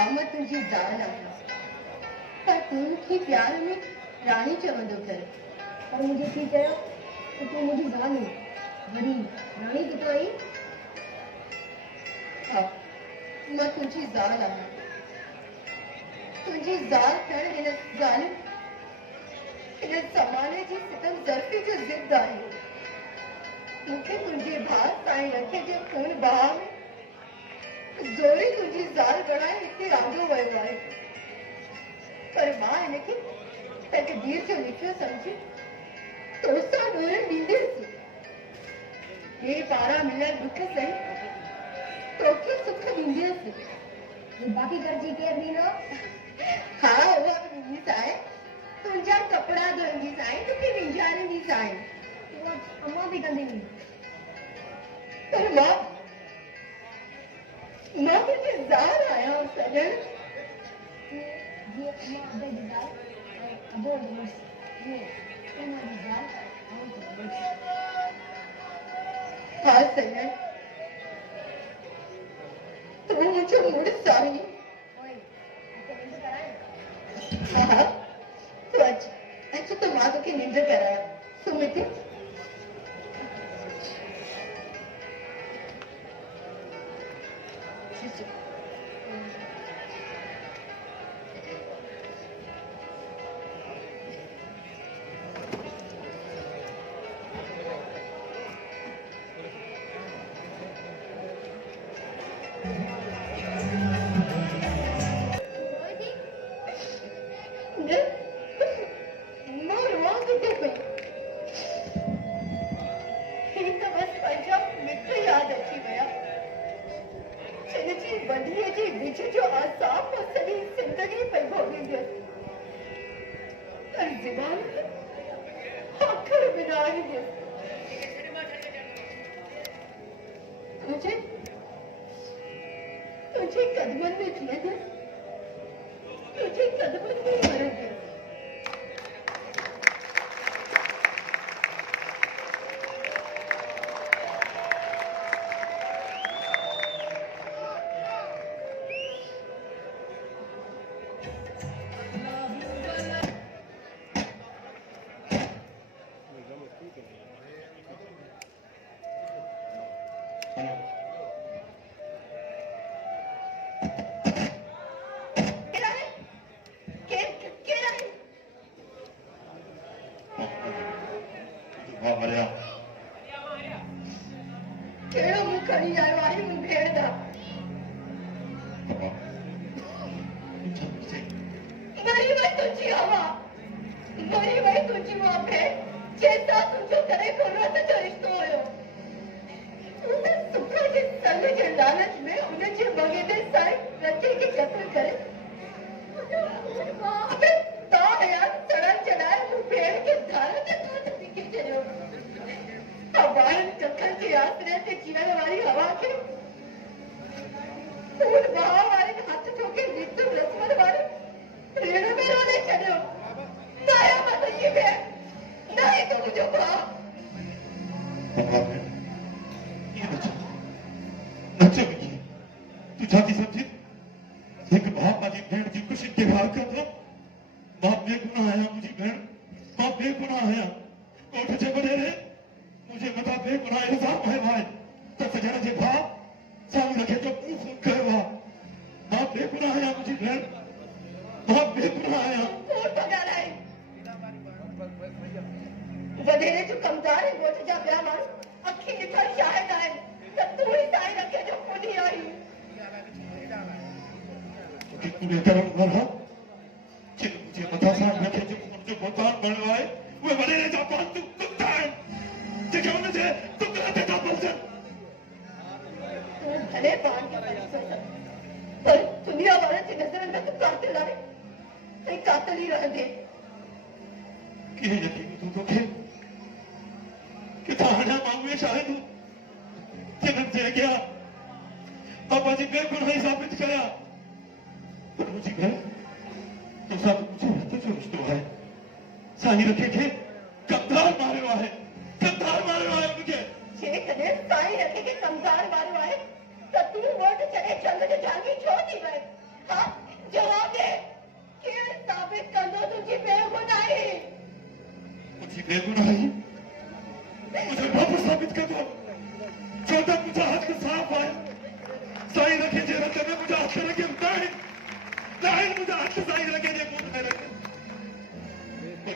आमद तुझी जान आहे पर तू मूंखे प्यार में रानी चवंदो कर पर मुझे थी चयो कि तू मुझी जान है वरी रानी किथां आई? हाँ मां तुझी जान आहे तुझी जान थियण हिन ज़ालिम हिन ज़माने जी सितम ज़रफ़ी जो ज़िद आहे मूंखे तुंहिंजे भाउ साईं रखे जे खून बहा में ज़ोरी तुंहिंजी ज़ाल बणाए हिते आंदो वियो आहे पर मां हिनखे तकदीर जो लिखियो सम्झी तोसां ॾोरण ॾींदसि हे पारां मिलियल दुख सही तोखे सुख ॾींदसि बाकी कर्जी केर ॾींदो? हा उहा बि ॾींदीसि आहे तुंहिंजा कपिड़ा धोईंदीसि आहे तोखे विंझारींदीसि आहे अम्मा भी कंदी हुई पर मां तुंहिंजी ज़ाल आहियां सॼण जी अम्मा अबे जी ज़ाल अबो मुड़स ये अम्मा जी ज़ाल हाँ सॼण तूं मुंहिंजो मुड़ुसु आहीं ओए मूंखे निंड कराए हा हा तूं अच अच त मां तोखे निंड करायां सुम्ह हिते तुझे कदमन में जिया दे तुझे कदमन में मर दे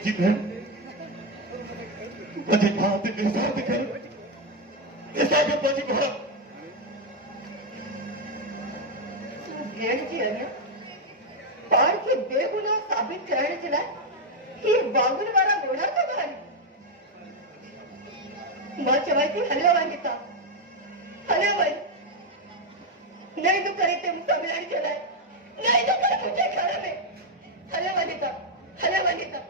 मुंहिंजी भेण मुंहिंजे भाउ ते एहसान कर असांखे पंहिंजी भेण भेण जी अञा पाण खे बेगुनाह साबित करण जे लाइ ही वांगुर वारा ॻोढ़ा था भरनि मां चवां थी हलियो वञ हितां हलियो वञ न ईंदो करे हिते मूंसां मिलण जे लाइ न ईंदो करे मुंहिंजे घर में हलियो वञ हितां हलियो वञ हितां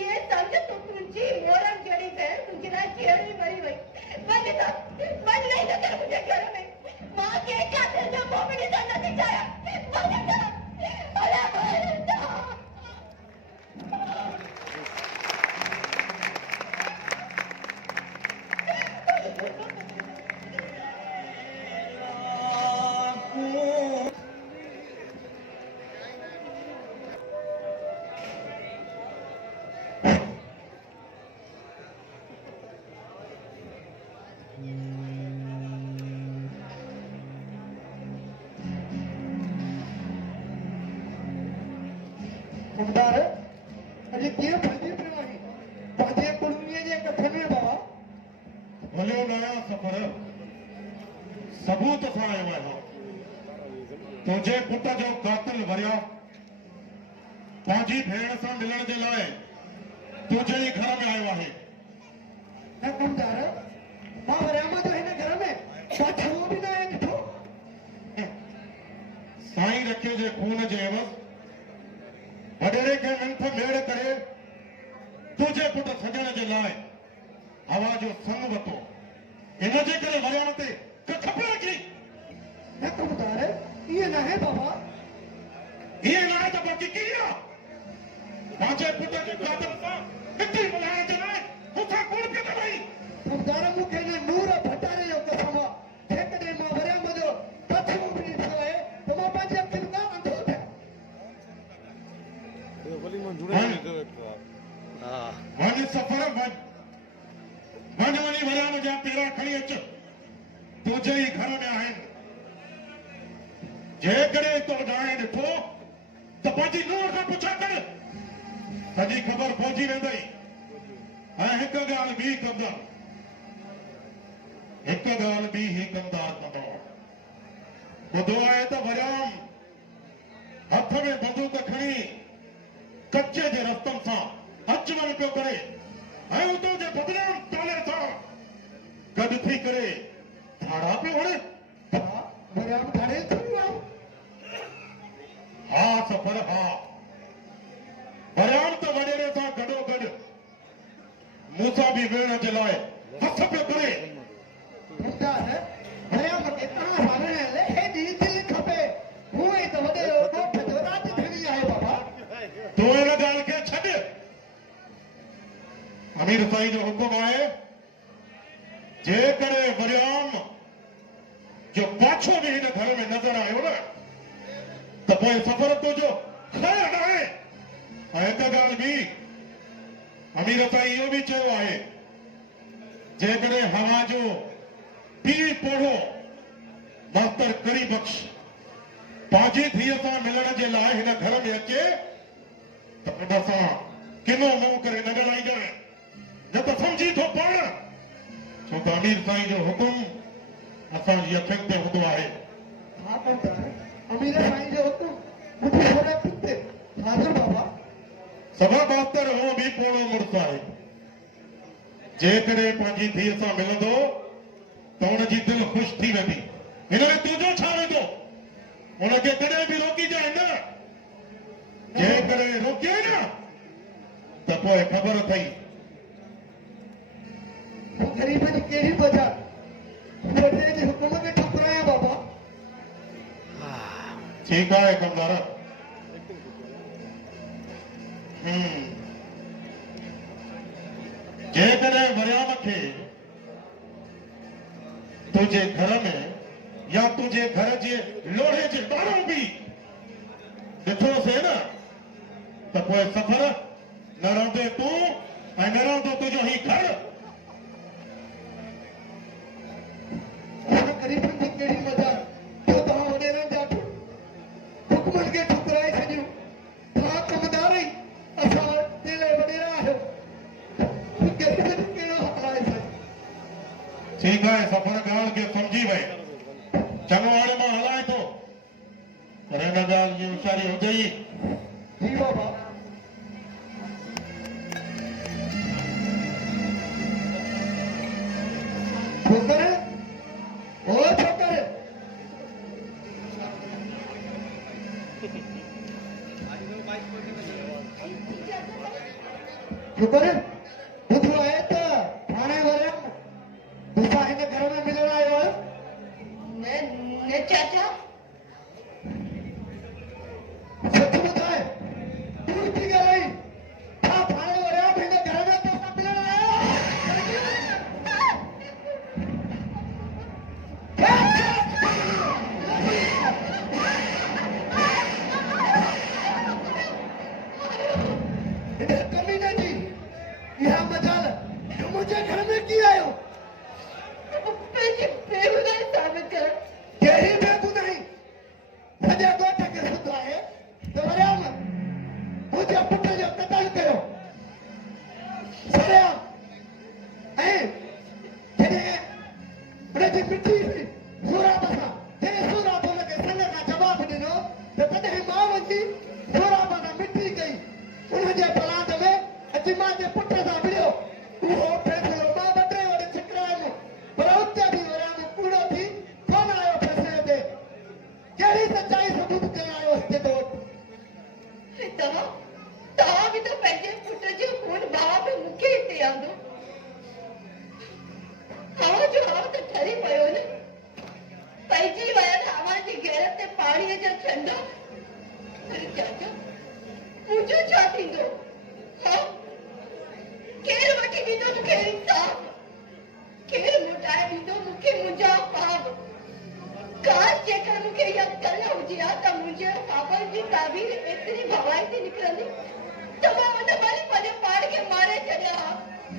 ये सम्झ तूं तुंहिंजी मोरम जहिड़ी भेण तुंहिंजे लाइ जीअणी मरी वई वञ हितां वञ न ईंदो करे मुंहिंजे घर में मां कंहिं खाते जो मुंहुं बि ॾिसण नथी चाहियां वञ हितां हलियो वञ हितां मुमदार अॼु कीअं फंदी पियो आहीं पंहिंजे कुड़मीअ जे कथ में बाबा हलियो न आहियां सफ़र सबूत सां आयो आहियां तुंहिंजे पुट जो कातिल वरिया पंहिंजी भेण सां मिलण जे लाइ तुंहिंजे ई घर में आयो आहे न मुमदार मां वरियाम जो हिन घर में पाछो बि न आहे ॾिठो साईं रखे जे खून जे एवज़ वॾेरे खे मंथ मेड़ करे तुंहिंजे पुट सजण जे लाइ हवा जो संग वरितो इन जे करे वरियाम ते कख पियो अची न मुमदार इहे न आहे बाबा इहे न आहे त बाक़ी कीअं आहे पंहिंजे पुट जे कातिल सां हिते मिलाइण जे लाइ मूंसां कूड़ पियो कराई मुमदार मूंखे हिन नूर भटारे जो कसम आहे जेकॾहिं मां वरियाम जो पाछो बि ॾिठो आहे त मां पंहिंजे अखियुनि खां अंधो थियां वञ सफ़र वञ वञ वञी वरियाम जा पेरा खणी अच तुंहिंजे ई घर में आहिनि जेकॾहिं तो ॾाणे ॾिठो त पंहिंजी नूंहं खां पुछा कर सॼी ख़बर पहुची वेंदई ऐं हिकु ॻाल्हि ॿी कंदा हिकु ॻाल्हि ॿी ही कंदा ॿुधो आहे त वरियाम हथ में बंदूक खणी कच्चे जे रस्तनि सां अच वञ पियो करे ऐं उतां जे बदनाम ताले सां गॾु थी करे ठाड़ा पियो हणे हा वरियाम थाणे थी वियो हा सफ़र हा वरियाम त वॾेरे सां गॾोगॾु मूंसां बि वेहण जे लाइ हथ पियो करे मुमदार वरियाम खे तव्हां सां विढ़ण लाइ हेॾी दिलि खपे हूअं ई त वॾेरो ॻोठ जो राजधानी आहे बाबा तूं हिन ॻाल्हि खे छॾ अमीर साईं जो हुकुम आहे जेकॾहिं वरियाम जो पाछो बि हिन घर में नज़र आयो न त पोइ सफ़र तुंहिंजो ख़ैरु न आहे ऐं हिकु ॻाल्हि ॿी अमीर साईं इहो बि चयो आहे जेकॾहिं हवा जो पीउ पोढ़ो मास्तर करी बख़्श पंहिंजी धीअ सां मिलण जे लाइ हिन घर में अचे त उन सां किनो मुंहुं करे न ॻाल्हाइजांइ न त सम्झी थो पाण छो त अमीर साईं जो हुकुम असांजी अखियुनि ते हूंदो आहे हा मुमदार अमीर साईं जो हुकुम मुंहिंजी थोरा पुते हाज़िर बाबा सभा मास्तर हो बि पोड़ो मुड़ुसु आहे जेकॾहिं पंहिंजी धीअ सां मिलंदो त हुनजी दिलि ख़ुशि थी वेंदी हिन में तुंहिंजो छा वेंदो हुनखे कॾहिं बि रोकीजांइ न जेकॾहिं रोकियो न त पोइ ख़बर अथई ग़रीब जी कहिड़ी वजह वॾे जे हुकुम खे ठुकराया बाबा ठीकु आहे कमदार जेकॾहिं वरियाम खे तुंहिंजे घर में या तुंहिंजे घर जे लोढ़े जे ॿाहिरों बि ॾिठोसीं न त पोइ सफ़र न रहंदे तूं ऐं न रहंदो तुंहिंजो ही घर ग़रीबनि जी कहिड़ी वजह जो तव्हां वॾेरनि जा हुकुमनि खे ठुकराए छॾियो तव्हां कमदार ई असां दिलि वॾेरा आहियो पर हिन ॻाल्हि जी होशियारी हुजे ई जी बाबा छोकर ओ छोकर छोकर ॿुधो आहे त थाणे वारनि तोसां हिन घर में मिलण आयो आहियो न चाचा सच ॿुधाए तूं थी ॻाल्हाई छा थाणे वारा हिन घर में तोसां मिलण आयो हिन कमीने जी इहा मजाल तूं मुंहिंजे घर में कीअं आयो पंहिंजी बेगुनाही साबित कर कहिड़ी बेगुनाही सॼे ॻोठ खे ॿुधो आहे त वरियाम मुंहिंजे पुट जो क़तल कयो सरियाम ऐं जॾहिं हुनजी मिठी हुई सूराब सां जॾहिं सूराब हुनखे संग खां जवाबु ॾिनो त तॾहिं मां वञी सूराब सां मिठी कई हुनजे पलांद में अची मां जे पुट सां विड़ियो उहो फ़ैसिलो मां ॿ टे वरी छिकरायुमि पर उते बि वरियाम कूड़ो थी कोन आयो फ़ैसिले ते कहिड़ी सच्चाई सबूत करे आयो हिते तो तव्हां बि त पंहिंजे पुट जो खून बहा में मूंखे हिते आंदो हवा जो हवा त ठरी पियो न पइजी वियल हवा जी गैरत ते पाणीअ जा छंडा पर चाचा मुंहिंजो छा थींदो हा केरु वठी ॾींदो मूंखे इंसाफ़ केरु मोटाए ॾींदो मूंखे मुंहिंजा ख्वाब काश जेकर मूंखे इहा कल हुजे हा त मुंहिंजे ख्वाबनि जी ताबीर एतिरी भवाइती निकिरंदी त मां हुन महिल पंहिंजे पाण खे मारे छॾिया हा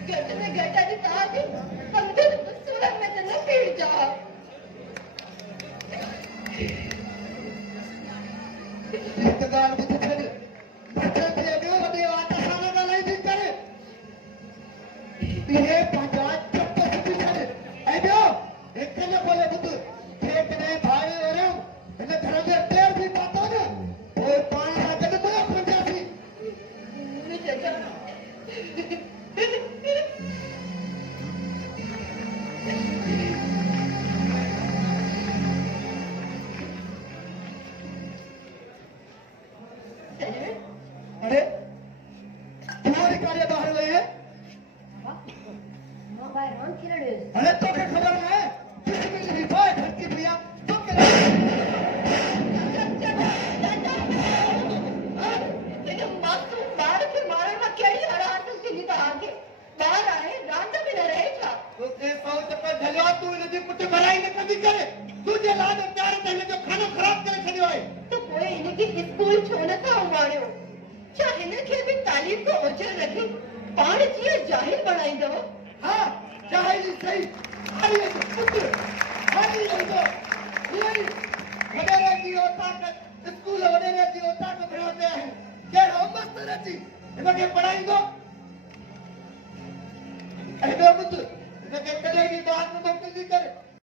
घटि में घटि अॼु तव्हांजे हमदर्द सूरत में त न पीड़जा हा हिकु ॻाल्हि ॿुधी छॾ बचनि जे अॻियो वॾे वात सां न ॻाल्हाईंदी करे इहे पंहिंजा चप सिधी छॾ ऐं ॿियो हिकु न बोले ॿुध जेकॾहिं भाई वरियमि हिन घर में पेर बि पातो न पोइ पाण सां गॾु मां पंजासी चाचा अरे तुम्हारी कार्य बाहर गई है मां ॿाहिरि रांदि खेॾण वियुसि अरे तोखे ख़बर न आहे बिस्मिल्लाह जी बाहि धरती पिया तो के मासूम ॿार खे मारण मां कहिड़ी हरास थींदी तव्हांखे ॿार आहे रांदि में न रहे छा तोखे सौ चक्कर झलियो तूं हिनजी पुट भराई न कंदी करे तुंहिंजे लाड प्यार ते हिनजो खानो ख़राब करे छॾियो आहे त पोइ हिनखे स्कूल छो नथा उमारियो छा हिनखे बि तालीम को उजर रखी पाण जीअं जाहिल बणाईंदव हा चाहे सही आई पुट आई तो ये वडेरे जी औताक स्कूल वडेरे जी औताक बनाते हैं केड़ो मस्त रची हिनखे पढ़ाईंदो ऐं ॿियो ॿुध हिनखे कॾहिं बि ॿाहिरि न मोकिलींदी करे